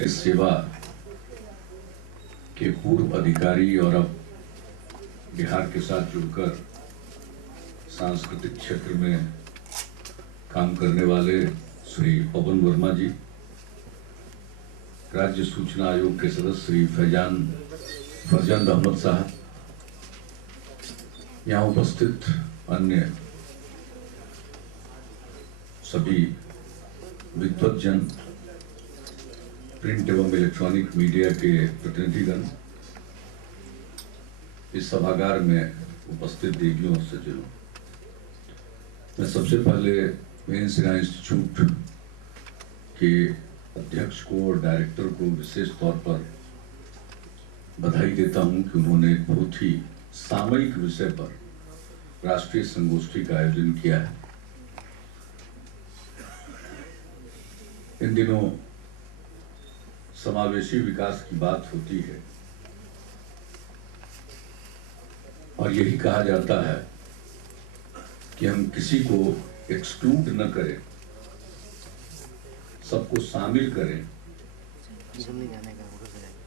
इस सेवा के पूर्व अधिकारी और अब बिहार के साथ जुड़कर सांस्कृतिक क्षेत्र में काम करने वाले श्री पवन वर्मा जी, राज्य सूचना आयोग के सदस्य श्री फरजंद अहमद साहब, यहाँ उपस्थित अन्य सभी विद्वज्जन, प्रिंट एवं इलेक्ट्रॉनिक मीडिया के प्रतिनिधिगण, इस सभागार में उपस्थित देवियों और सज्जनों, मैं सबसे पहले मेंस इंस्टीट्यूट के अध्यक्ष को और डायरेक्टर को विशेष तौर पर बधाई देता हूं कि उन्होंने एक बहुत ही सामयिक विषय पर राष्ट्रीय संगोष्ठी का आयोजन किया है। इन दिनों समावेशी विकास की बात होती है और यही कहा जाता है कि हम किसी को एक्सक्लूड न करें, सबको शामिल करें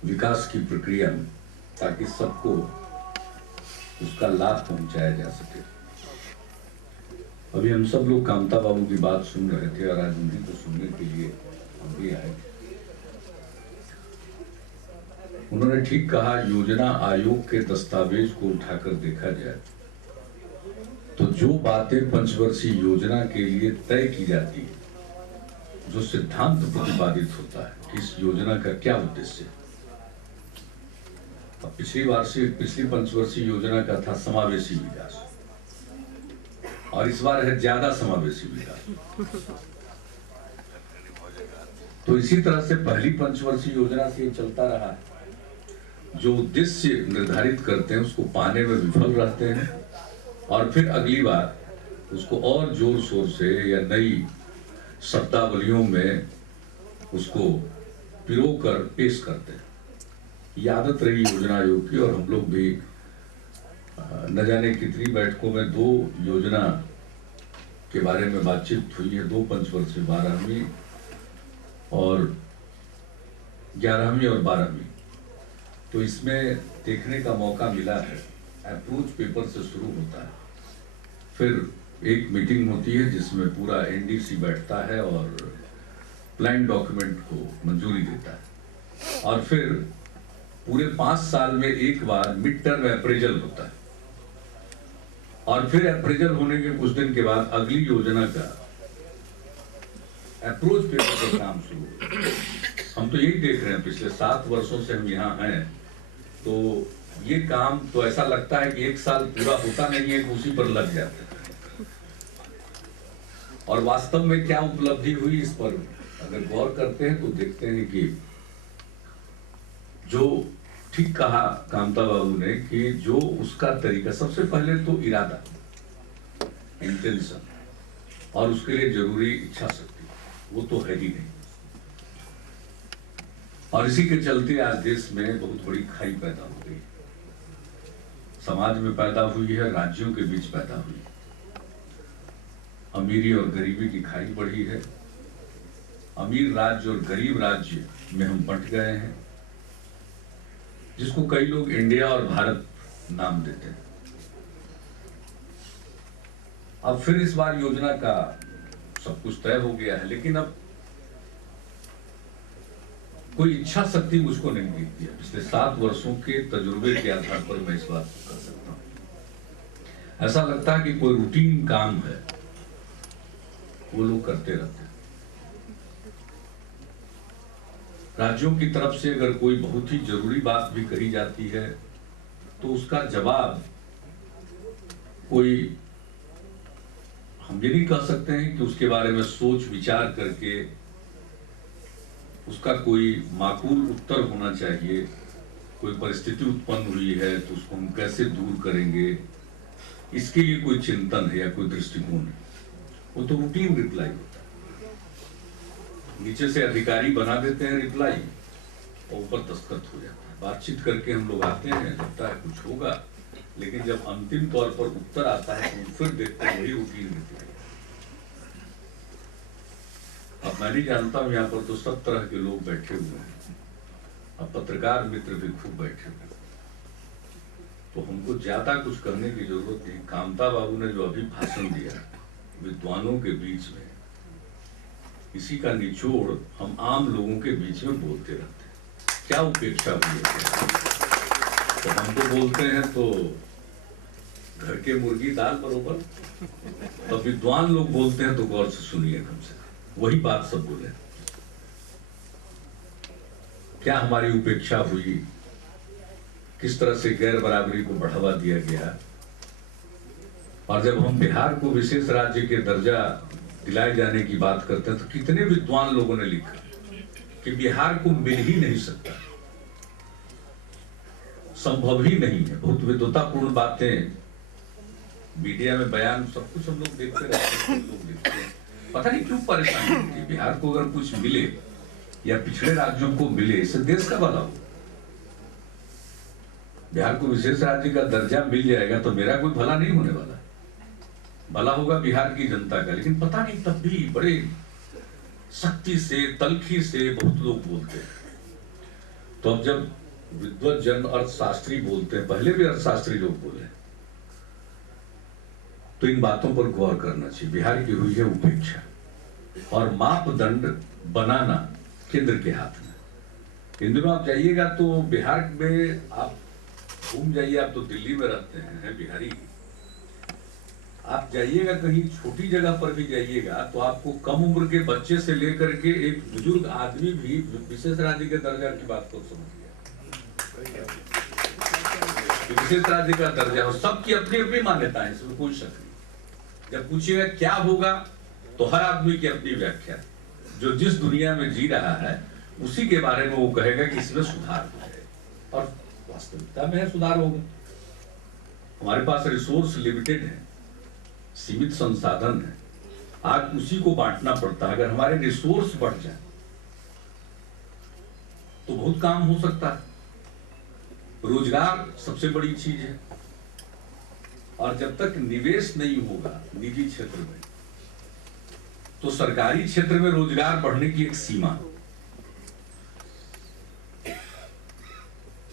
विकास की प्रक्रिया में, ताकि सबको उसका लाभ पहुंचाया जा सके। अभी हम सब लोग कामता बाबू की बात सुन रहे थे और आज उन्हीं को सुनने के लिए हम भी आए। उन्होंने ठीक कहा, योजना आयोग के दस्तावेज को उठाकर देखा जाए तो जो बातें पंचवर्षीय योजना के लिए तय की जाती है, जो सिद्धांत प्रतिपादित होता है कि इस योजना का क्या उद्देश्य है। अब पिछली पंचवर्षीय योजना का था समावेशी विकास और इस बार है ज्यादा समावेशी विकास। तो इसी तरह से पहली पंचवर्षीय योजना से ये चलता रहा है, जो उद्देश्य निर्धारित करते हैं उसको पाने में विफल रहते हैं और फिर अगली बार उसको और जोर शोर से या नई शब्दावलियों में उसको पिरो कर पेश करते हैं। ये आदत रही योजना आयोग की और हम लोग भी न जाने कितनी बैठकों में 2 योजना के बारे में बातचीत हुई है, 2 पंचवर्षीय, 12वीं और 11वीं और 12वीं। तो इसमें देखने का मौका मिला है, अप्रोच पेपर से शुरू होता है, फिर एक मीटिंग होती है जिसमें पूरा एनडीसी बैठता है और प्लान डॉक्यूमेंट को मंजूरी देता है और फिर पूरे 5 साल में एक बार मिड टर्म अप्रेजल होता है और फिर अप्रेजल होने के कुछ दिन के बाद अगली योजना का अप्रोच पेपर पर काम शुरू होता है। हम तो यही देख रहे हैं, पिछले 7 वर्षों से हम यहाँ हैं, तो ये काम तो ऐसा लगता है कि 1 साल पूरा होता नहीं है कि उसी पर लग जाते हैं और वास्तव में क्या उपलब्धि हुई इस पर अगर गौर करते हैं तो देखते हैं कि जो ठीक कहा कामता बाबू ने कि जो उसका तरीका, सबसे पहले तो इरादा, इंटेंशन, और उसके लिए जरूरी इच्छा शक्ति, वो तो है ही नहीं। और इसी के चलते आज देश में बहुत बड़ी खाई पैदा हो गई, समाज में पैदा हुई है, राज्यों के बीच पैदा हुई, अमीरी और गरीबी की खाई बढ़ी है, अमीर राज्य और गरीब राज्य में हम बंट गए हैं, जिसको कई लोग इंडिया और भारत नाम देते हैं। अब फिर इस बार योजना का सब कुछ तय हो गया है, लेकिन अब कोई इच्छा शक्ति मुझको नहीं दिखती है। पिछले 7 वर्षों के तजुर्बे के आधार पर मैं इस बात को कर सकता हूं। ऐसा लगता है कि कोई रूटीन काम है, वो लोग करते रहते हैं। राज्यों की तरफ से अगर कोई बहुत ही जरूरी बात भी कही जाती है तो उसका जवाब कोई, हम ये नहीं कह सकते हैं कि उसके बारे में सोच विचार करके उसका कोई माकूल उत्तर होना चाहिए। कोई परिस्थिति उत्पन्न हुई है तो उसको हम कैसे दूर करेंगे, इसके लिए कोई चिंतन है या कोई दृष्टिकोण है, वो तो रूटीन रिप्लाई होता है। नीचे से अधिकारी बना देते हैं रिप्लाई और ऊपर दस्तखत हो जाता है। बातचीत करके हम लोग आते हैं, लगता है कुछ होगा, लेकिन जब अंतिम तौर पर उत्तर आता है तो फिर देखते हैं वही रूटीन रिप्लाई। अब मैं नहीं जानता हूँ, यहाँ पर तो सब तरह के लोग बैठे हुए हैं, अब पत्रकार मित्र भी खूब बैठे हुए हैं, तो हमको ज्यादा कुछ करने की जरूरत नहीं। कामता बाबू ने जो अभी भाषण दिया विद्वानों के बीच में, इसी का निचोड़ हम आम लोगों के बीच में बोलते रहते हैं। क्या उपेक्षा हुई है? तो हम तो बोलते हैं तो घर के मुर्गी दाल बरोबर, तो विद्वान लोग बोलते हैं तो गौर से सुनिए, कम से कम वही बात सब बोले। क्या हमारी उपेक्षा हुई, किस तरह से गैर बराबरी को बढ़ावा दिया गया, और जब हम बिहार को विशेष राज्य के दर्जा दिलाए जाने की बात करते हैं तो कितने विद्वान लोगों ने लिखा कि बिहार को मिल ही नहीं सकता, संभव ही नहीं है। बहुत विद्वतापूर्ण बातें मीडिया में बयान सब कुछ हम लोग देखते रहते हैं, लोग लिखते हैं। पता नहीं क्यों परेशानी होती है। बिहार को अगर कुछ मिले या पिछड़े राज्यों को मिले, इससे देश का भला हो। बिहार को विशेष राज्य का दर्जा मिल जाएगा तो मेरा कोई भला नहीं होने वाला, भला होगा बिहार की जनता का। लेकिन पता नहीं तब भी बड़े सख्ती से, तलखी से बहुत लोग बोलते हैं। तो अब जब विद्वत जन अर्थशास्त्री बोलते हैं, पहले भी अर्थशास्त्री लोग बोले, तो इन बातों पर गौर करना चाहिए। बिहार की हुई है उपेक्षा, और मापदंड बनाना केंद्र के हाथ में। इन दिनों आप जाइएगा तो बिहार में आप घूम जाइए, आप तो दिल्ली में रहते हैं बिहारी, आप जाइएगा कहीं छोटी जगह पर भी जाइएगा तो आपको कम उम्र के बच्चे से लेकर के एक बुजुर्ग आदमी भी विशेष राज्य के दर्जा की बात को समझ गया। विशेष राज्य का दर्जा हो, सबकी अपनी अपनी मान्यता है, इसमें कोई शक नहीं। जब पूछिएगा क्या होगा तो हर आदमी की अपनी व्याख्या, जो जिस दुनिया में जी रहा है उसी के बारे में वो कहेगा कि इसमें सुधार हो जाए, और वास्तविकता में सुधार होगा। हमारे पास रिसोर्स लिमिटेड है, सीमित संसाधन है, आज उसी को बांटना पड़ता है। अगर हमारे रिसोर्स बढ़ जाए तो बहुत काम हो सकता है। रोजगार सबसे बड़ी चीज है, और जब तक निवेश नहीं होगा निजी क्षेत्र में, तो सरकारी क्षेत्र में रोजगार बढ़ने की एक सीमा।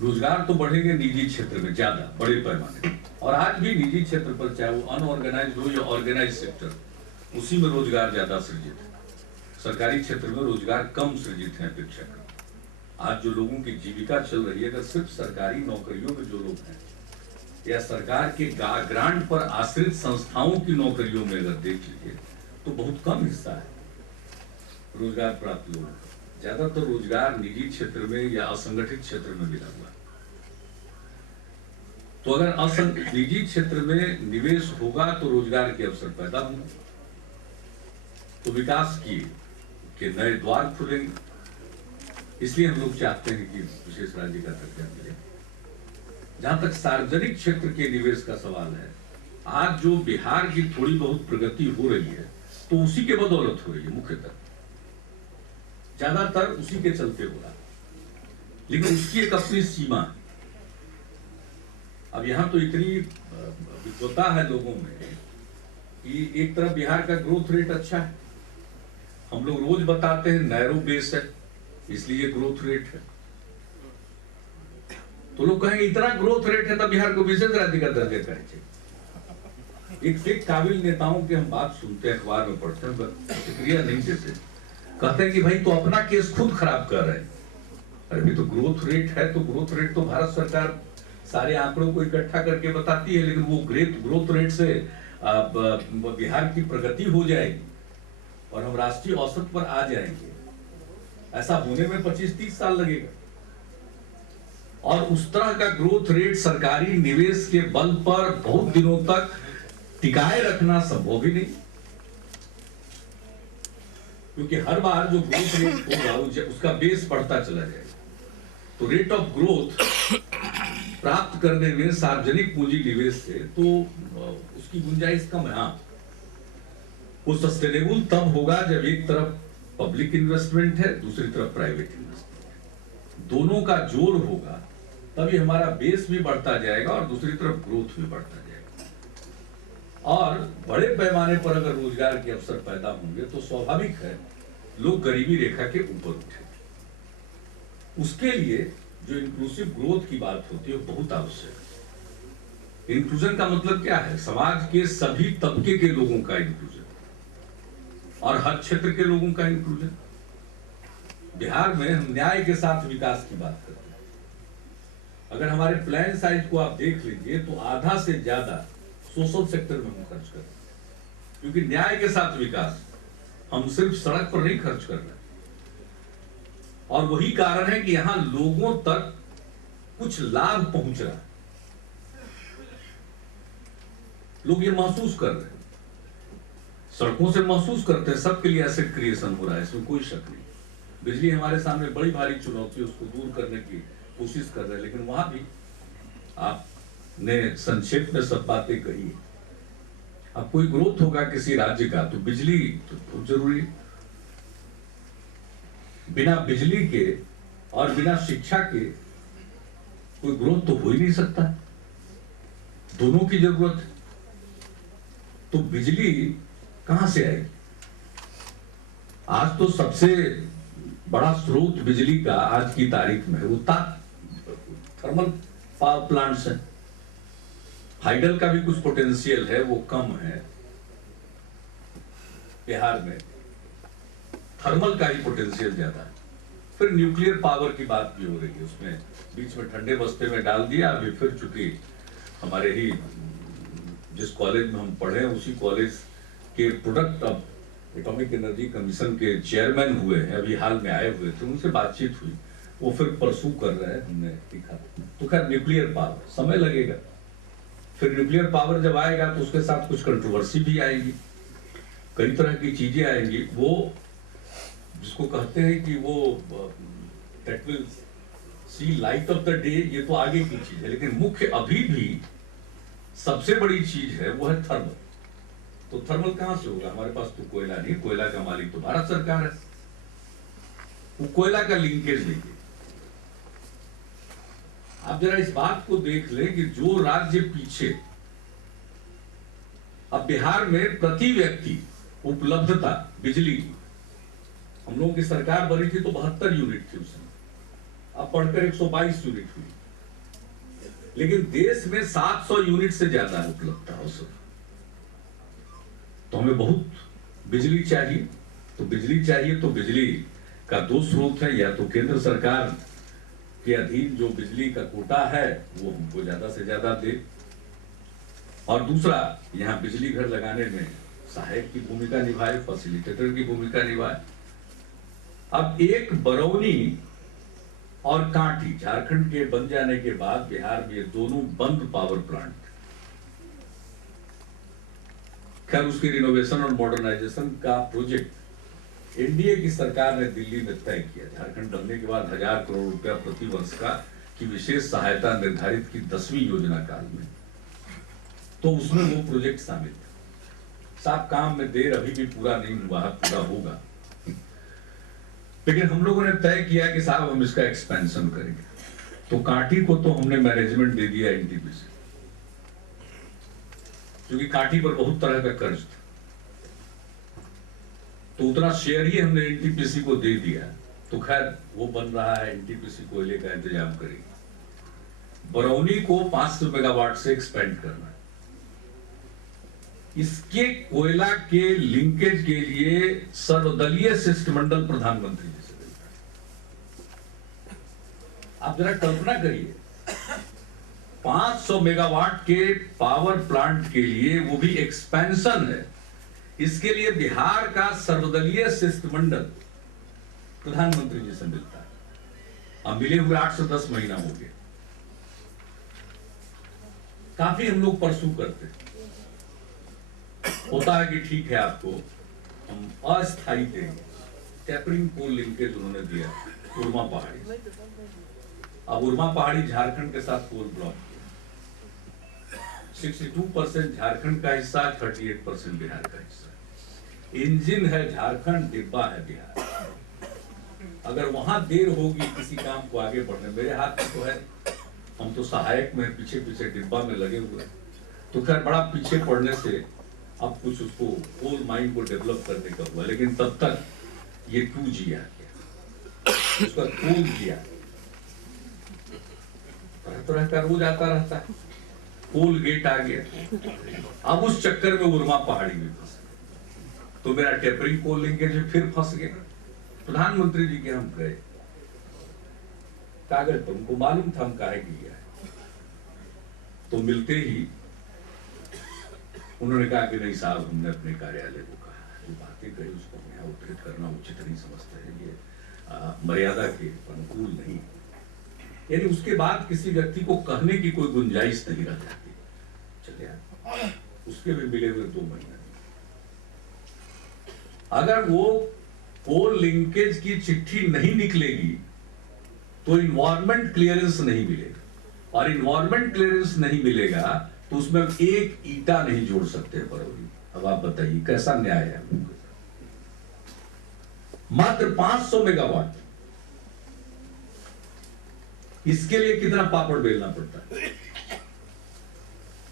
रोजगार तो बढ़ेंगे निजी क्षेत्र में ज्यादा, बड़े पैमाने, और आज भी निजी क्षेत्र पर, चाहे वो अनऑर्गेनाइज हो या ऑर्गेनाइज सेक्टर, उसी में रोजगार ज्यादा सृजित है। सरकारी क्षेत्र में रोजगार कम सृजित है अपेक्षाकृत। आज जो लोगों की जीविका चल रही है, अगर सिर्फ सरकारी नौकरियों में जो लोग हैं या सरकार के ग्रांट पर आश्रित संस्थाओं की नौकरियों में अगर देख लीजिए तो बहुत कम हिस्सा है रोजगार प्राप्त लोगों का। ज्यादातर रोजगार निजी क्षेत्र में या असंगठित क्षेत्र में मिला हुआ है। तो अगर निजी क्षेत्र में निवेश होगा तो रोजगार के अवसर पैदा होंगे, तो विकास के नए द्वार खुलेंगे। इसलिए हम लोग चाहते हैं कि विशेष राज्य का दर्जा मिले। जहां तक सार्वजनिक क्षेत्र के निवेश का सवाल है, आज जो बिहार की थोड़ी बहुत प्रगति हो रही है तो उसी के बदौलत हो रही है, मुख्यतः ज्यादातर उसी के चलते हो रहा, लेकिन उसकी एक अपनी सीमा है। अब यहाँ तो इतनी विद्वता है लोगों में कि एक तरफ बिहार का ग्रोथ रेट अच्छा है, हम लोग रोज बताते हैं नैरो बेस है इसलिए ग्रोथ रेट है, तो लोग कहेंगे इतना ग्रोथ रेट है तब बिहार को विशेष राज्य का दर्जा करना चाहिए। एक काबिल नेताओं की हम बात सुनते हैं, अखबार में पढ़ते हैं, प्रतिक्रिया नहीं देते, कहते हैं कि भाई तो अपना केस खुद खराब कर रहे हैं। अरे भी तो ग्रोथ रेट है, तो ग्रोथ रेट तो भारत सरकार सारे आंकड़ों को इकट्ठा करके बताती है, लेकिन वो ग्रोथ रेट से बिहार की प्रगति हो जाएगी और हम राष्ट्रीय औसत पर आ जाएंगे, ऐसा होने में 25-30 साल लगेगा। और उस तरह का ग्रोथ रेट सरकारी निवेश के बल पर बहुत दिनों तक टिकाए रखना संभव ही नहीं, क्योंकि हर बार जो ग्रोथ रेट होगा उसका बेस बढ़ता चला जाएगा। तो रेट ऑफ ग्रोथ प्राप्त करने में सार्वजनिक पूंजी निवेश से तो उसकी गुंजाइश कम है। हाँ, वो सस्टेनेबल तब होगा जब एक तरफ पब्लिक इन्वेस्टमेंट है, दूसरी तरफ प्राइवेट इन्वेस्टमेंट है, दोनों का जोड़ होगा तभी हमारा बेस भी बढ़ता जाएगा और दूसरी तरफ ग्रोथ भी बढ़ता जाएगा। और बड़े पैमाने पर अगर रोजगार के अवसर पैदा होंगे तो स्वाभाविक है लोग गरीबी रेखा के ऊपर उठे। उसके लिए जो इंक्लूसिव ग्रोथ की बात होती है बहुत आवश्यक है। इंक्लूजन का मतलब क्या है? समाज के सभी तबके के लोगों का इंक्लूजन और हर क्षेत्र के लोगों का इंक्लूजन। बिहार में हम न्याय के साथ विकास की बात करते हैं। अगर हमारे प्लान साइज को आप देख लीजिए तो आधा से ज्यादा सोशल सेक्टर में हम खर्च कर रहे हैं, क्योंकि न्याय के साथ विकास हम सिर्फ सड़क पर नहीं खर्च कर रहे। और वही कारण है कि यहां लोगों तक कुछ लाभ पहुंच रहा है, लोग ये महसूस कर रहे हैं, सड़कों से महसूस करते हैं। सबके लिए एसेट क्रिएशन हो रहा है, इसमें कोई शक नहीं। बिजली हमारे सामने बड़ी भारी चुनौती है, उसको दूर करने की कोशिश कर रहे हैं, लेकिन वहां भी आपने संक्षेप में सब बातें कही है। अब कोई ग्रोथ होगा किसी राज्य का तो बिजली तो बहुत जरूरी है। बिना बिजली के और बिना शिक्षा के कोई ग्रोथ तो हो ही नहीं सकता, दोनों की जरूरत है। तो बिजली कहां से आएगी? आज तो सबसे बड़ा स्रोत बिजली का आज की तारीख में वो थर्मल पावर प्लांट्स है। हाइडल का भी कुछ पोटेंशियल है, वो कम है बिहार में, थर्मल का ही पोटेंशियल ज्यादा है। फिर न्यूक्लियर पावर की बात भी हो रही है, उसमें बीच में ठंडे बस्ते में डाल दिया। अभी फिर चूंकि हमारे ही जिस कॉलेज में हम पढ़े उसी कॉलेज के प्रोडक्ट अब एटॉमिक एनर्जी कमीशन के चेयरमैन हुए हैं, अभी हाल में आए हुए थे, उनसे बातचीत हुई, वो फिर परसू कर रहे हैं, हमने देखा। तो खैर न्यूक्लियर पावर समय लगेगा, फिर न्यूक्लियर पावर जब आएगा तो उसके साथ कुछ कंट्रोवर्सी भी आएगी, कई तरह की चीजें आएंगी। वो जिसको कहते हैं कि वो that will see light of the day, ये तो आगे की चीज है, लेकिन मुख्य अभी भी सबसे बड़ी चीज है वो है थर्मल। तो थर्मल कहां से होगा? हमारे पास तो कोयला नहीं, कोयला का मालिक तो भारत सरकार है, वो कोयला का लिंकेज लेंगे। आप जरा इस बात को देख लें कि जो राज्य पीछे, अब बिहार में प्रति व्यक्ति उपलब्धता बिजली की, हम लोगों की सरकार बनी थी तो 72 यूनिट थी उसमें, अब बढ़कर 122 यूनिट हुई, लेकिन देश में 700 यूनिट से ज्यादा उपलब्धता है उस। तो हमें बहुत बिजली चाहिए, तो बिजली का दो स्रोत है, या तो केंद्र सरकार के अधीन जो बिजली का कोटा है वो हमको ज्यादा से ज्यादा दे, और दूसरा यहाँ बिजली घर लगाने में सहायक की भूमिका निभाए, फैसिलिटेटर की भूमिका निभाए। अब एक बरौनी और कांटी झारखंड के बन जाने के बाद बिहार में ये दोनों बंद पावर प्लांट, खैर उसकी रिनोवेशन और मॉडर्नाइजेशन का प्रोजेक्ट एनडीए की सरकार ने दिल्ली में तय किया। झारखंड बनने के बाद 1000 करोड़ रुपया प्रति वर्ष का की विशेष सहायता निर्धारित की 10वीं योजना काल में, तो उसमें वो प्रोजेक्ट शामिल था। साफ काम में देर अभी भी पूरा नहीं हुआ, पूरा होगा, लेकिन हम लोगों ने तय किया कि साहब हम इसका एक्सपेंशन करेंगे। तो कांटी को तो हमने मैनेजमेंट दे दिया एनटीपीसी, क्योंकि कांटी पर बहुत तरह का कर्ज था, तो उतना शेयर ही हमने एनटीपीसी को दे दिया। तो खैर वो बन रहा है, एनटीपीसी कोयले का इंतजाम करेगी। बरौनी को 500 मेगावाट से एक्सपेंड करना है। इसके कोयला के लिंकेज के लिए सर्वदलीय शिष्टमंडल प्रधानमंत्री जी से मिलता है। आप जरा कल्पना करिए, 500 मेगावाट के पावर प्लांट के लिए, वो भी एक्सपेंशन है, इसके लिए बिहार का सर्वदलीय शिष्टमंडल प्रधानमंत्री जी से मिलता है। अब मिले हुए 8 से 10 महीना हो गए, काफी हम लोग परसू करते हैं। होता है कि ठीक है आपको हम अस्थायी देंगे, टैपरिंग कोल लिंकेज उन्होंने दिया उर्मा पहाड़ी। अब उर्मा पहाड़ी झारखंड के साथ कोल ब्लॉक, 62% झारखंड का हिस्सा, 38% बिहार का हिस्सा। इंजन है झारखंड, डिब्बा है बिहार। अगर वहां देर होगी किसी काम को आगे बढ़ने, मेरे हाथ में तो है, हम तो सहायक में पीछे पीछे डिब्बा में लगे हुए, तो खैर बड़ा पीछे पड़ने से अब कुछ उसको कोल माइन को डेवलप करने का हुआ, लेकिन तब तक ये 2G आ गया, उसका कोल किया, तरह तरह का रोज आता रहता है। कोल गेट आ गया, अब उस चक्कर में उर्मा पहाड़ी में फंस गए, तो मेरा टेपरिंग कोल लिंकेज में फिर फंस गए। प्रधानमंत्री जी के हम गए, कागज पर उनको मालूम था हम काहे के लिए आए, तो मिलते ही उन्होंने कहा कि नहीं साहब, हमने अपने कार्यालय को कहा, जो बातें कही उसको यहाँ उद्धृत करना उचित नहीं समझते हैं, ये मर्यादा के अनुकूल नहीं। यानी उसके बाद किसी व्यक्ति को कहने की कोई गुंजाइश नहीं रह जाती। चलिए, उसके भी मिले हुए 2 महीने, अगर वो कोल लिंकेज की चिट्ठी नहीं निकलेगी तो इन्वायरमेंट क्लियरेंस नहीं मिलेगा, और इन्वायरमेंट क्लियरेंस नहीं मिलेगा तो उसमें एक ईटा नहीं जोड़ सकते बरौली। अब आप बताइए कैसा न्याय है? मात्र 500 मेगावाट, इसके लिए कितना पापड़ बेलना पड़ता है।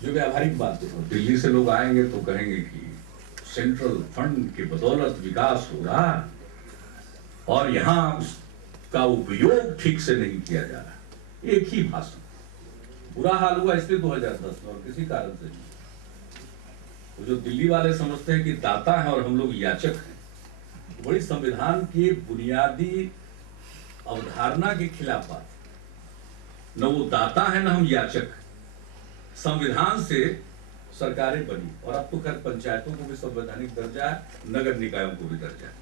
जो व्यावहारिक बात है, दिल्ली से लोग आएंगे तो कहेंगे कि सेंट्रल फंड के बदौलत विकास हो रहा और यहां उसका उपयोग ठीक से नहीं किया जा रहा। एक ही भाषण, बुरा हाल हुआ इसलिए 2010 में, और किसी कारण से नहीं। वो जो दिल्ली वाले समझते हैं कि दाता है और हम लोग याचक हैं, बड़ी संविधान की बुनियादी अवधारणा के खिलाफ बात। न वो दाता है न हम याचक। संविधान से सरकारें बनी, और अब तो खैर पंचायतों को भी संवैधानिक दर्जा है, नगर निकायों को भी दर्जा है।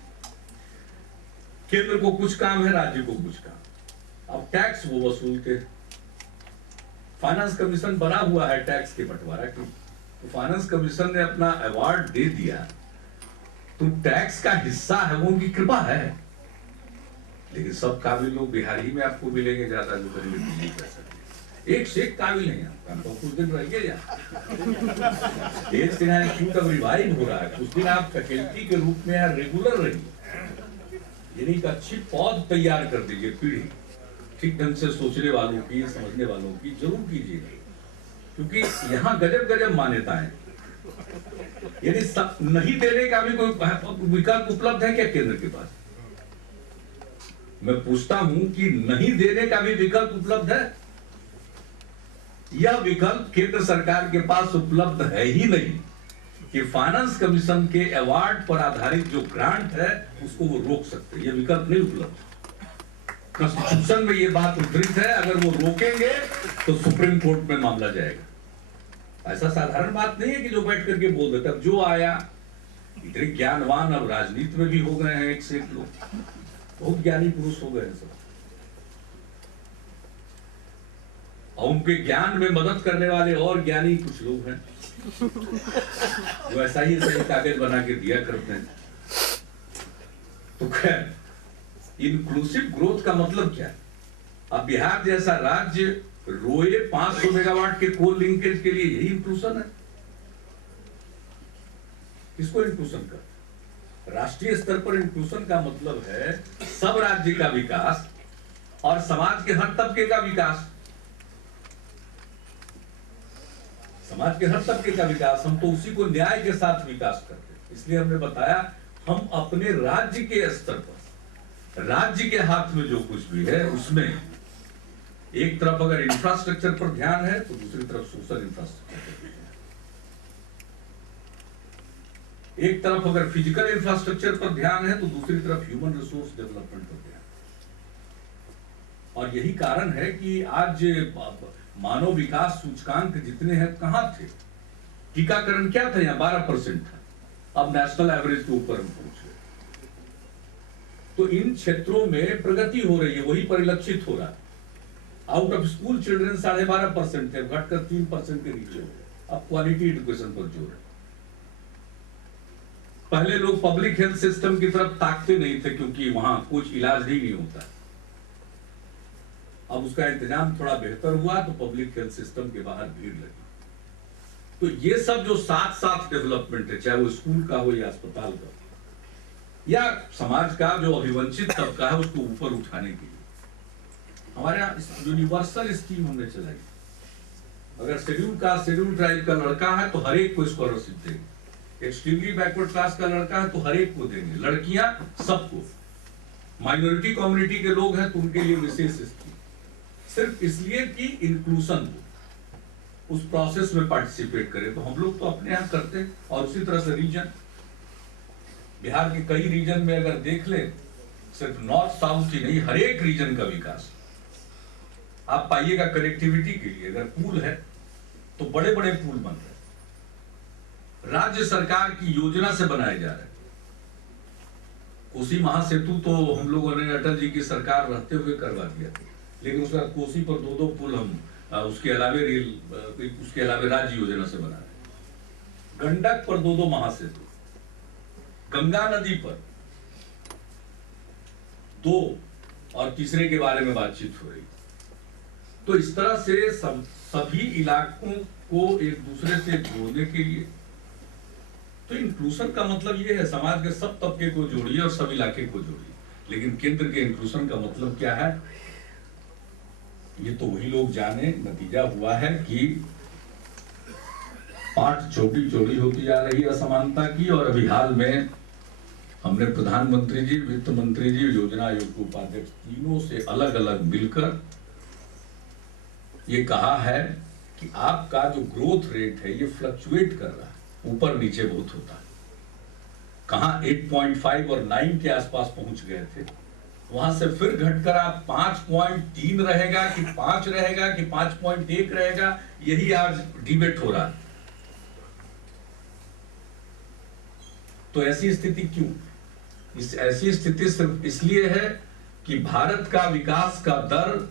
केंद्र को कुछ काम है, राज्य को कुछ काम। अब टैक्स वो वसूलते। फाइनेंस कमीशन बना हुआ है टैक्स के बंटवारा की, तो फाइनेंस कमीशन ने अपना अवार्ड दे दिया, तो टैक्स का हिस्सा है, वो उनकी कृपा है। लेकिन सब काबिल लोग बिहारी में आपको मिलेंगे ज्यादा, जो करेंगे दिल्ली कर सकते। एक से एक काबिल नहीं है, तो कुछ दिन रहिए या एक दिन शूट अब रिवाइव हो रहा है, कुछ दिन आप फैकल्टी के रूप में यहाँ रेगुलर रहिए, यानी एक अच्छी पौध तैयार कर दीजिए, पीढ़ी ठीक ढंग से सोचने वालों की, समझने वालों की जरूर कीजिएगा, क्योंकि यहाँ गजब गजब मान्यताएं। यदि नहीं देने का भी कोई विकल्प उपलब्ध है क्या केंद्र के पास? मैं पूछता हूं कि नहीं देने का भी विकल्प उपलब्ध है? यह विकल्प केंद्र सरकार के पास उपलब्ध है ही नहीं कि फाइनेंस कमीशन के अवार्ड पर आधारित जो ग्रांट है उसको वो रोक सकते हैं। यह विकल्प नहीं उपलब्ध। कॉन्स्टिट्यूशन में ये बात उद्धृत है, अगर वो रोकेंगे तो सुप्रीम कोर्ट में मामला जाएगा। ऐसा साधारण बात नहीं है कि जो बैठ करके बोल देता। अब जो आया, इतने ज्ञानवान अब राजनीति में भी हो गए हैं, एक से एक लोग बहुत ज्ञानी पुरुष हो गए हैं सब, और उनके ज्ञान में मदद करने वाले और ज्ञानी कुछ लोग हैं जो ऐसा ही सही कागज बना के दिया करते हैं। तो खैर, इंक्लूसिव ग्रोथ का मतलब क्या है? अब बिहार जैसा राज्य रोए 500 मेगावाट के कोल लिंकेज के लिए, यही इंक्लूसन है? किसको इंक्लूसन कर? राष्ट्रीय स्तर पर इंक्लूसन का मतलब है सब राज्य का विकास और समाज के हर तबके का विकास। समाज के हर तबके का विकास, हम तो उसी को न्याय के साथ विकास करते हैं। इसलिए हमने बताया हम अपने राज्य के स्तर पर, राज्य के हाथ में जो कुछ भी है उसमें एक तरफ अगर इंफ्रास्ट्रक्चर पर ध्यान है तो दूसरी तरफ सोशल इंफ्रास्ट्रक्चर पर ध्यान है। एक तरफ अगर फिजिकल इंफ्रास्ट्रक्चर पर ध्यान है तो दूसरी तरफ ह्यूमन रिसोर्स डेवलपमेंट पर ध्यान। और यही कारण है कि आज मानव विकास सूचकांक जितने हैं कहां थे? टीकाकरण क्या था? यहाँ 12% था, अब नेशनल एवरेज के ऊपर हम पहुंच गए। तो इन क्षेत्रों में प्रगति हो रही है, वही परिलक्षित हो रहा है। आउट ऑफ स्कूल चिल्ड्रन 12.5% थे, घटकर 3% के नीचे हो गए। अब क्वालिटी एजुकेशन पर जोर है। पहले लोग पब्लिक हेल्थ सिस्टम की तरफ ताकते नहीं थे क्योंकि वहां कुछ इलाज ही नहीं होता। अब उसका इंतजाम थोड़ा बेहतर हुआ तो पब्लिक हेल्थ सिस्टम के बाहर भीड़ लगी। तो ये सब जो साथ साथ डेवलपमेंट है, चाहे वो स्कूल का हो या अस्पताल का या समाज का जो अभिवंचित तबका है उसको ऊपर उठाने के लिए हमारे यहाँ यूनिवर्सल स्कीम हमने चलाई। अगर शेड्यूल ट्राइब का लड़का है तो हर एक को स्कॉलरशिप देंगे, एक्सट्रीमली बैकवर्ड क्लास का लड़का है तो हर एक को देंगे, लड़कियां सबको। माइनॉरिटी कम्युनिटी के लोग हैं तो उनके लिए विशेष स्कीम, सिर्फ इसलिए कि इंक्लूजन हो, उस प्रोसेस में पार्टिसिपेट करें। तो हम लोग तो अपने यहाँ करते हैं। और उसी तरह से रीजन, बिहार के कई रीजन में अगर देख ले, सिर्फ नॉर्थ साउथ ही नहीं, हर एक रीजन का विकास आप पाइएगा। कनेक्टिविटी के लिए अगर पुल है तो बड़े बड़े पुल बन रहे हैं, राज्य सरकार की योजना से बनाए जा रहे हैं। कोसी महासेतु तो हम लोगों ने अटल जी की सरकार रहते हुए करवा दिया, लेकिन उसके बाद कोसी पर 2-2 पुल हम उसके अलावे राज्य योजना से बना रहे। गंडक पर 2-2 महासेतु, गंगा नदी पर 2, और तीसरे के बारे में बातचीत हो रही। तो इस तरह से सभी इलाकों को एक दूसरे से जोड़ने के लिए, तो इंक्लूजन का मतलब ये है समाज के सब तबके को जोड़िए और सब इलाके को जोड़िए। लेकिन केंद्र के इंक्लूजन का मतलब क्या है, ये तो वही लोग जाने। नतीजा हुआ है कि पाठ चौड़ी चौड़ी होती जा रही है असमानता की। और अभी हाल में हमने प्रधानमंत्री जी, वित्त मंत्री जी, योजना आयोग के उपाध्यक्ष, तीनों से अलग अलग मिलकर ये कहा है कि आपका जो ग्रोथ रेट है ये फ्लक्चुएट कर रहा है, ऊपर नीचे बहुत होता है। कहां 8.5 और 9 के आसपास पहुंच गए थे, वहां से फिर घटकर आप 5.3 रहेगा कि 5 रहेगा कि 5.1 रहेगा, यही आज डिबेट हो रहा है। तो ऐसी स्थिति क्यों? ऐसी स्थिति सिर्फ इसलिए है कि भारत का विकास का दर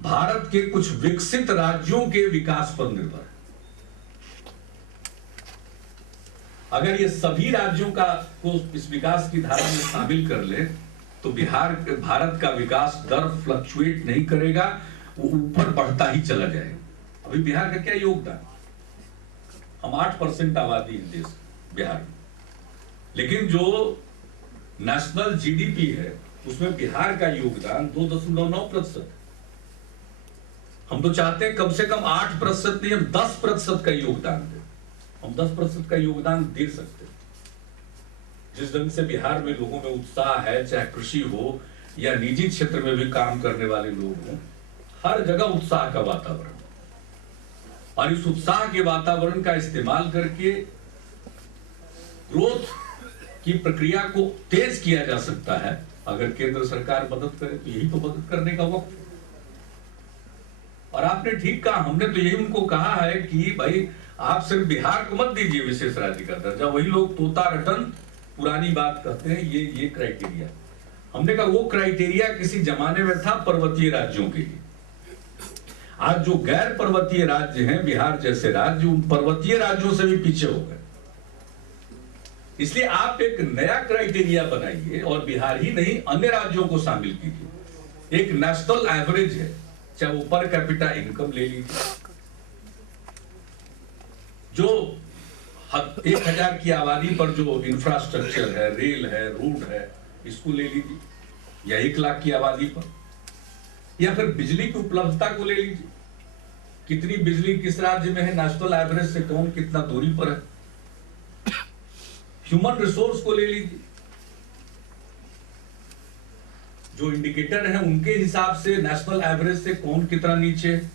भारत के कुछ विकसित राज्यों के विकास पर निर्भर है। अगर ये सभी राज्यों को इस विकास की धारा में शामिल कर ले तो भारत का विकास दर फ्लक्चुएट नहीं करेगा, वो ऊपर बढ़ता ही चला जाएगा। अभी बिहार का क्या योगदान, हम 8% आबादी है देश बिहार में, लेकिन जो नेशनल जीडीपी है उसमें बिहार का योगदान 2.9%। हम तो चाहते हैं कम से कम 8% नहीं, हम 10% का योगदान दें। हम 10% का योगदान दे सकते हैं। जिस ढंग से बिहार में लोगों में उत्साह है, चाहे कृषि हो या निजी क्षेत्र में भी काम करने वाले लोग हों, हर जगह उत्साह का वातावरण, और इस उत्साह के वातावरण का इस्तेमाल करके ग्रोथ की प्रक्रिया को तेज किया जा सकता है। अगर केंद्र सरकार मदद करे तो यही तो मदद करने का वक्त। और आपने ठीक कहा, हमने तो यही उनको कहा है कि भाई आप सिर्फ बिहार को मत दीजिए विशेष राज्य का दर्जा। वही लोग तोता रटन पुरानी बात कहते हैं, ये क्राइटेरिया। हमने कहा वो क्राइटेरिया किसी जमाने में था पर्वतीय राज्यों के लिए। आज जो गैर पर्वतीय राज्य हैं, बिहार जैसे राज्य, उन पर्वतीय राज्यों से भी पीछे हो गए। इसलिए आप एक नया क्राइटेरिया बनाइए और बिहार ही नहीं अन्य राज्यों को शामिल कीजिए। एक नेशनल एवरेज है, चाहे वो पर कैपिटा इनकम ले लीजिए, जो 1000 की आबादी पर जो इंफ्रास्ट्रक्चर है, रेल है, रोड है, इसको ले लीजिए, या 1 लाख की आबादी पर, या फिर बिजली की उपलब्धता को ले लीजिए। कितनी बिजली किस राज्य में है, नेशनल एवरेज से कौन कितना दूरी पर है। ह्यूमन रिसोर्स को ले लीजिए, जो इंडिकेटर है उनके हिसाब से नेशनल एवरेज से कौन कितना नीचे है।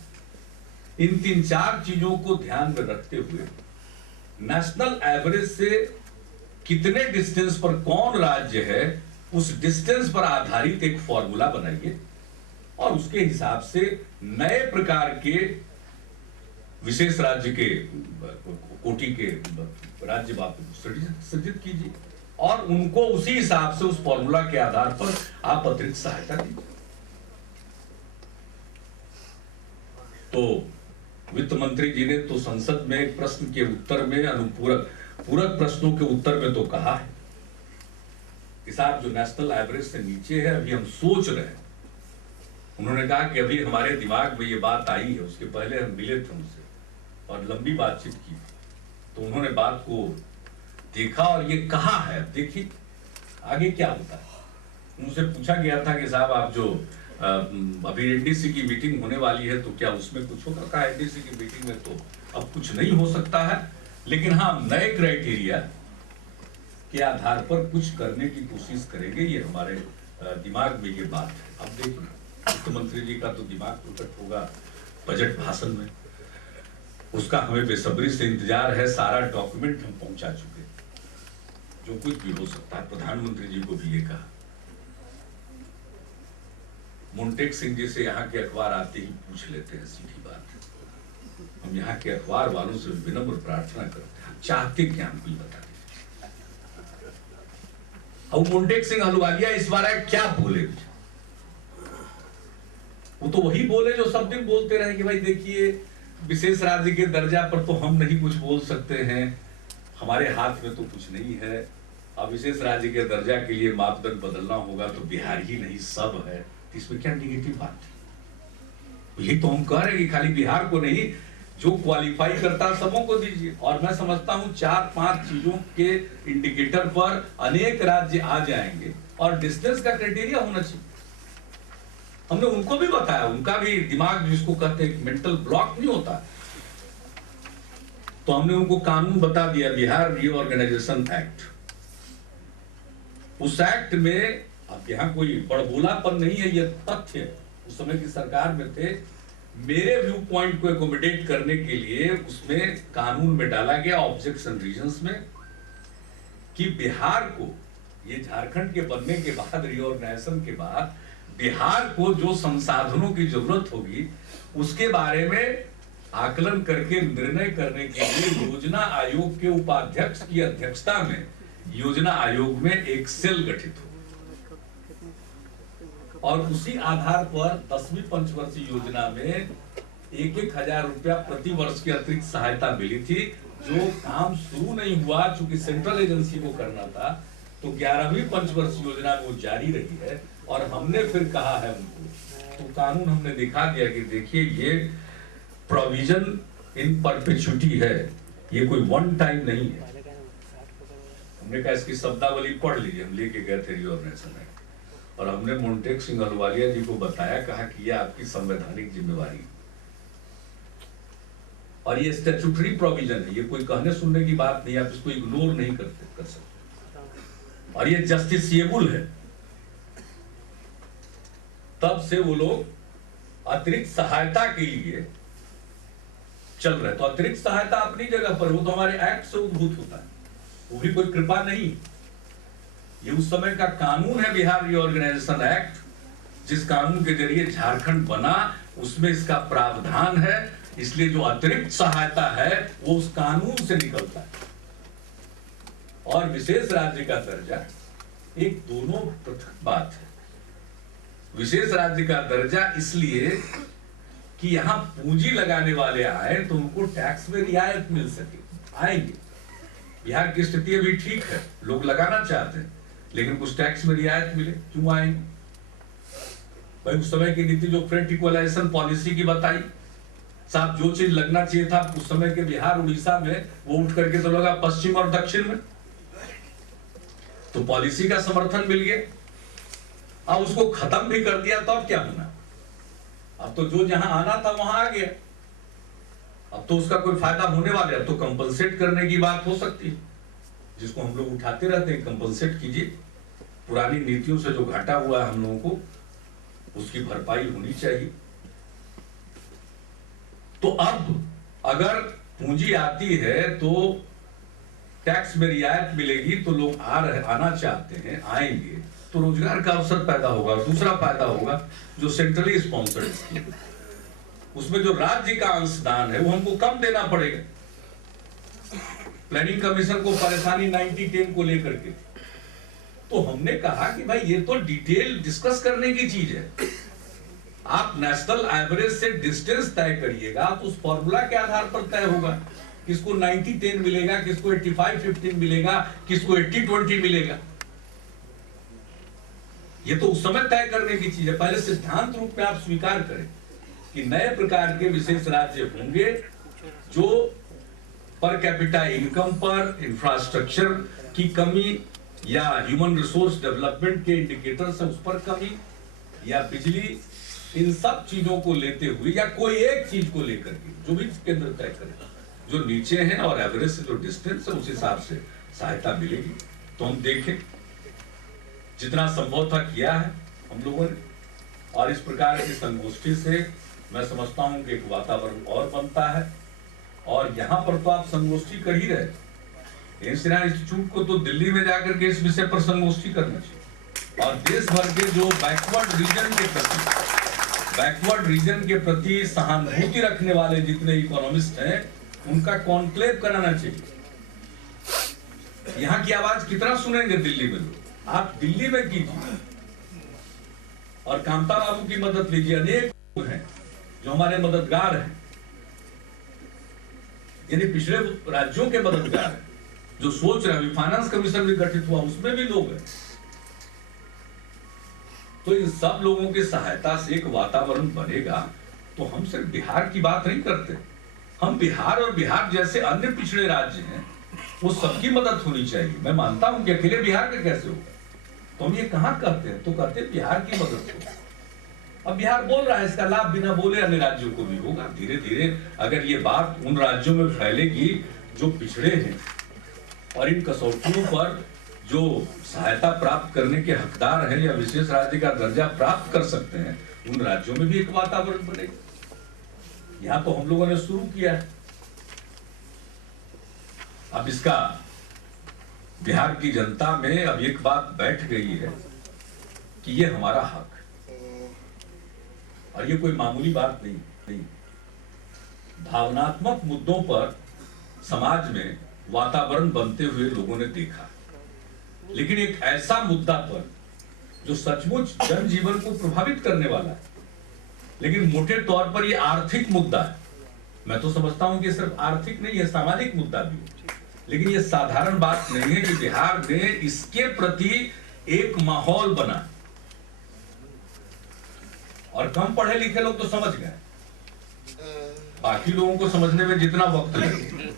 इन 3-4 चीजों को ध्यान में रखते हुए नेशनल एवरेज से कितने डिस्टेंस पर कौन राज्य है, उस डिस्टेंस पर आधारित एक फॉर्मूला बनाइए और उसके हिसाब से नए प्रकार के विशेष राज्य के कोटि के राज्य सृजित कीजिए और उनको उसी हिसाब से उस फॉर्मूला के आधार पर आप अतिरिक्त सहायता दीजिए। तो वित्त मंत्री जी ने तो संसद में एक प्रश्न के उत्तर में पूरक प्रश्नों के उत्तर में तो कहा है कि साहब जो नेशनल एवरेज से नीचे है अभी हम सोच रहे हैं। उन्होंने कहा कि अभी हमारे दिमाग में ये बात आई है, उसके पहले हम मिले थे उनसे और लंबी बातचीत की, तो उन्होंने बात को देखा और ये कहा है। देखिए आगे क्या होता है। उनसे पूछा गया था कि साहब आप जो अभी एनडीसी की मीटिंग होने वाली है तो क्या उसमें कुछ होगा। कहा एनडीसी की मीटिंग में तो अब कुछ नहीं हो सकता है, लेकिन हाँ नए क्राइटेरिया के आधार पर कुछ करने की कोशिश करेंगे, ये हमारे दिमाग में ये बात है। अब देखिए मुख्यमंत्री जी का तो दिमाग प्रकट होगा बजट भाषण में, उसका हमें बेसब्री से इंतजार है। सारा डॉक्यूमेंट हम पहुंचा चुके, जो कुछ भी हो सकता है। प्रधानमंत्री जी को भी ये कहा। मुंटेक सिंह जी से यहाँ के अखबार आते ही पूछ लेते हैं सीधी बात। हम यहाँ के अखबार वालों से विनम्र प्रार्थना करते हैं, चाहते क्या हम कुछ बता दीजिए। और मुंटेक सिंह अहलुवालिया इस बार क्या बोले? वो तो वही बोले जो सब दिन बोलते रहे कि भाई देखिए विशेष राज्य के दर्जा पर तो हम नहीं कुछ बोल सकते हैं, हमारे हाथ में तो कुछ नहीं है। अब विशेष राज्य के दर्जा के लिए मापदंड बदलना होगा तो बिहार ही नहीं सब है। इसमें क्या निगेटिव बात है? ये तो हम कह रहे हैं कि खाली बिहार को नहीं, जो क्वालिफाई करता है सबों को दीजिए। और मैं समझता हूं 4-5 चीजों के इंडिकेटर पर अनेक राज्य आ जाएंगे और डिस्टेंस का क्राइटेरिया होना चाहिए। हमने उनको भी बताया, उनका भी दिमाग जिसको कहते हैं मेंटल ब्लॉक नहीं होता, तो हमने उनको कानून बता दिया, बिहार रीऑर्गेनाइजेशन एक्ट। उस एक्ट में अब यहाँ कोई बड़बोलापन नहीं है, ये तथ्य उस समय की सरकार में थे। मेरे व्यू पॉइंट को एकोमोडेट करने के लिए उसमें कानून में डाला गया ऑब्जेक्शन रीजंस में कि बिहार को, ये झारखंड के बनने के बाद, रीऑर्गेनाइजेशन के बाद बिहार को जो संसाधनों की जरूरत होगी उसके बारे में आकलन करके निर्णय करने के लिए योजना आयोग के उपाध्यक्ष की अध्यक्षता में योजना आयोग में एक सेल गठित हो, और उसी आधार पर 10वीं पंचवर्षीय योजना में 1,000 रुपया प्रति वर्ष की अतिरिक्त सहायता मिली थी। जो काम शुरू नहीं हुआ, चूंकि सेंट्रल एजेंसी को करना था, तो 11वीं पंचवर्षीय योजना में वो जारी रही है। और हमने फिर कहा है उनको, तो कानून हमने दिखा दिया कि देखिए ये प्रोविजन इन परपेचुइटी है, ये कोई वन टाइम नहीं है। हमने कहा इसकी शब्दावली पढ़ लीजिए, हम लेके गए थे रीऑर्गेनाइजेशन एक्ट, और हमने मुंटेक सिंह अहलुवालिया जी को बताया, कहा कि यह आपकी संवैधानिक जिम्मेवारी है और ये स्टैट्यूटरी प्रोविजन है, ये कोई कहने सुनने की बात नहीं, आप इसको इग्नोर नहीं कर सकते, और ये जस्टिसिएबल है। तब से वो लोग अतिरिक्त सहायता के लिए चल रहे। तो अतिरिक्त सहायता अपनी जगह पर, वो तो हमारे एक्ट से उद्भूत होता है, वो भी कोई कृपा नहीं। ये उस समय का कानून है, बिहार रीऑर्गेनाइजेशन एक्ट, जिस कानून के जरिए झारखंड बना, उसमें इसका प्रावधान है। इसलिए जो अतिरिक्त सहायता है वो उस कानून से निकलता है। और विशेष राज्य का दर्जा एक दोनों पृथक बात है। विशेष राज्य का दर्जा इसलिए कि यहां पूंजी लगाने वाले आए तो उनको टैक्स में रियायत मिल सके, आएंगे। बिहार की स्थिति अभी ठीक है, लोग लगाना चाहते हैं, लेकिन कुछ टैक्स में रियायत मिले, क्यों आएंगे भाई? उस समय की नीति जो फ्रेट इक्वलाइजेशन पॉलिसी की बताई साहब, जो चीज लगना चाहिए था उस समय के बिहार उड़ीसा में, वो उठ करके तो लगा पश्चिम और दक्षिण में, तो पॉलिसी का समर्थन मिल गया। अब उसको खत्म भी कर दिया तो अब क्या होना? अब तो जो जहां आना था वहां आ गया, अब तो उसका कोई फायदा होने वाला है। अब तो कंपनसेट करने की बात हो सकती है, जिसको हम लोग उठाते रहते हैं, कंपनसेट कीजिए। पुरानी नीतियों से जो घाटा हुआ है हम लोगों को, उसकी भरपाई होनी चाहिए। तो अब अगर पूंजी आती है तो टैक्स में रियायत मिलेगी, तो लोग आना चाहते हैं, आएंगे, तो रोजगार का अवसर पैदा होगा। दूसरा फायदा होगा जो सेंट्रली स्पॉन्सर्ड स्कीम, उसमें जो राज्य का अंशदान है वो हमको कम देना पड़ेगा। प्लानिंग कमीशन को परेशानी 90-10 को लेकर के, तो हमने कहा कि भाई ये तो डिटेल डिस्कस करने की चीज है। आप नेशनल एवरेज से डिस्टेंस तय करिएगा, तो उस फॉर्मूला के आधार पर तय होगा, किसको 90-10 मिलेगा, किसको 85-15 मिलेगा, किसको 80-20 मिलेगा। ये तो उस समय तय करने की चीज है। पहले सिद्धांत रूप में आप स्वीकार करें कि नए प्रकार के विशेष राज्य होंगे जो पर कैपिटा इनकम पर, इंफ्रास्ट्रक्चर की कमी या ह्यूमन रिसोर्स डेवलपमेंट के इंडिकेटर से उस पर कमी, या बिजली, इन सब चीजों को लेते हुए या कोई एक चीज को लेकर के जो भी केंद्र तय करे, जो नीचे हैं और एवरेज से जो डिस्टेंस है उस हिसाब से सहायता मिलेगी। तो हम देखें, जितना संभव था किया है हम लोगों ने, और इस प्रकार की संगोष्ठी से मैं समझता हूं कि एक वातावरण और बनता है। और यहाँ पर तो आप संगोष्ठी कर ही रहे, इंस्टीट्यूट इंस्टीट्यूट को तो दिल्ली में जाकर के इस विषय पर संगोष्ठी करना चाहिए, और देश भर के जो बैकवर्ड रीजन के प्रति सहानुभूति रखने वाले जितने इकोनॉमिस्ट हैं उनका कॉन्क्लेव कराना चाहिए। यहाँ की आवाज कितना सुनेंगे दिल्ली में लोग, आप दिल्ली में कीजिए और कामता बाबू की मदद लीजिए। अनेक लोग हैं जो हमारे मददगार हैं, यानी पिछले राज्यों के मददगार हैं, जो सोच रहे हैं। फाइनेंस कमीशन भी गठित हुआ, उसमें भी लोग हैं। तो इन सब लोगों की सहायता से एक वातावरण बनेगा। तो हम सिर्फ बिहार की बात नहीं करते, हम बिहार और बिहार जैसे अन्य पिछड़े राज्य हैं, वो सबकी मदद होनी चाहिए। मैं मानता हूं कि अकेले बिहार का कैसे होगा, तो हम ये कहां कहते हैं, तो कहते हैं बिहार की मदद हो। अब बिहार बोल रहा है, इसका लाभ बिना बोले अन्य राज्यों को भी होगा। धीरे धीरे अगर ये बात उन राज्यों में फैलेगी जो पिछड़े हैं और इन कसौटियों पर जो सहायता प्राप्त करने के हकदार हैं या विशेष राज्य का दर्जा प्राप्त कर सकते हैं, उन राज्यों में भी एक वातावरण बनेगा। यहां तो हम लोगों ने शुरू किया है। अब इसका बिहार की जनता में अब एक बात बैठ गई है कि ये हमारा हक, और ये कोई मामूली बात नहीं। भावनात्मक मुद्दों पर समाज में वातावरण बनते हुए लोगों ने देखा, लेकिन एक ऐसा मुद्दा पर जो सचमुच जनजीवन को प्रभावित करने वाला है, लेकिन मोटे तौर पर यह आर्थिक मुद्दा है। मैं तो समझता हूं कि सिर्फ आर्थिक नहीं है, सामाजिक मुद्दा भी है। लेकिन यह साधारण बात नहीं है कि बिहार में इसके प्रति एक माहौल बना, और कम पढ़े लिखे लोग तो समझ गए, बाकी लोगों को समझने में जितना वक्त लगे।